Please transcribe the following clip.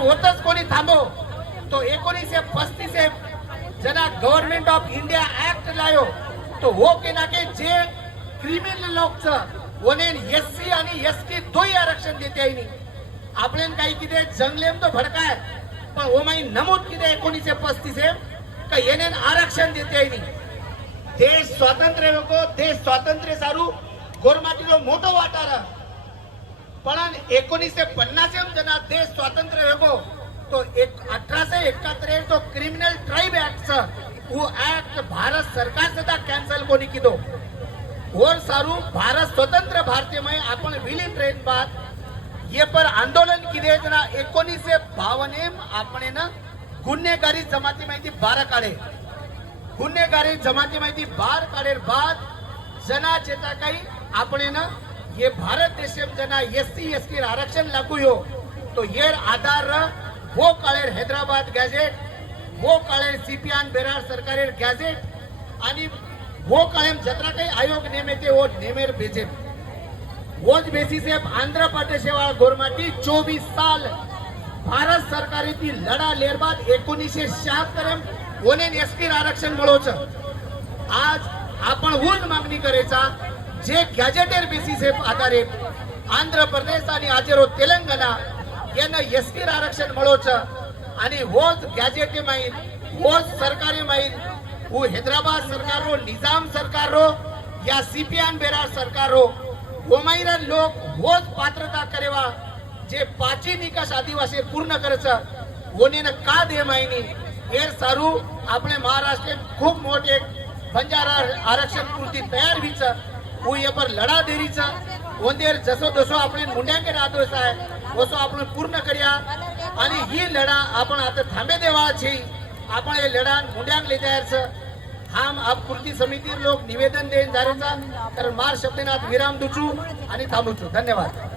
होतच कोणी थांबो तो 1935 जना गव्हर्नमेंट ऑफ इंडिया ऍक्ट लायो तो हो के ना के जे क्रिमिनल लोकचं ओनेन एससी आणि एसटी दोही आरक्षण देते आहे आपल्यान काही किती जंगलेम तो भडकाय पण ओ माई नमूद किती 1935 का येनेन आरक्षण देते आहे देश स्वातंत्र्य लोको देश स्वातंत्र्य सारू गोरमाटीलो मोठो वाटार पण 1950 जना देश स्वातंत्र्य होगो तो 1871 तो क्रिमिनल ट्राइब एक्ट वो एक्ट भारत सरकार से कैंसल कोनी कीधो और सारू भारत स्वतंत्र भारतीय में आपण विलीन ट्रेन बाद ये पर आंदोलन किदे जना 1952 आपणे ना गुन्हेगारी जमाती माहिती 12 काढे गुन्हेगारी जमाती माहिती 12 काढे बाद जना चेता काही आपणे ना ये भारत देश जना एससी एसटी आरक्षण लागू हो तो ये आधार वो काळेर हैदराबाद गॅजेट वो काळेर सीपीआन बेरार सरकारेर गॅजेट आणि वो काळेम जत्रा काही आयोग नेमेते वो नेमेर बेजे वो बेसिस आंध्र प्रदेश वाला गोरमाटी 24 साल भारत सरकारे ती लढा लेर बाद 1976 ओने एसटी आरक्षण मिळवच आज आपण हुज मागणी करायचा जे गॅजेटेर बेसिस आधारे आंध्र प्रदेश आणि आजेरो तेलंगणा यांना एसटी आरक्षण मिळवच आणि होच गॅजेट माहीत होच सरकारी माहीत वो हैदराबाद सरकार रो निजाम सरकार रो या सीपीआन बेरार सरकार रो ओमाईरा लोक होच पात्रता करेवा जे पाची निकष आदिवासी पूर्ण करायचं ओने का दे माहिनी एर सारू आपले महाराष्ट्र खूप मोठे बंजारा आरक्षण पूर्ती तयार व्हायच वो ये पर लढा देरीचा ओंदेर जसो तसो आपले मुंड्यांकडे आदोस आहे वसो आपण पूर्ण करूया आणि ही लढा आपण आता थांबे देवाची आपण हे लढा मुंड्यांक लेदायचं हम अब कृती समिती लोक निवेदन देन जारेचा तर मार शब्दनाथ विराम दुचू आणि थांबूचू धन्यवाद।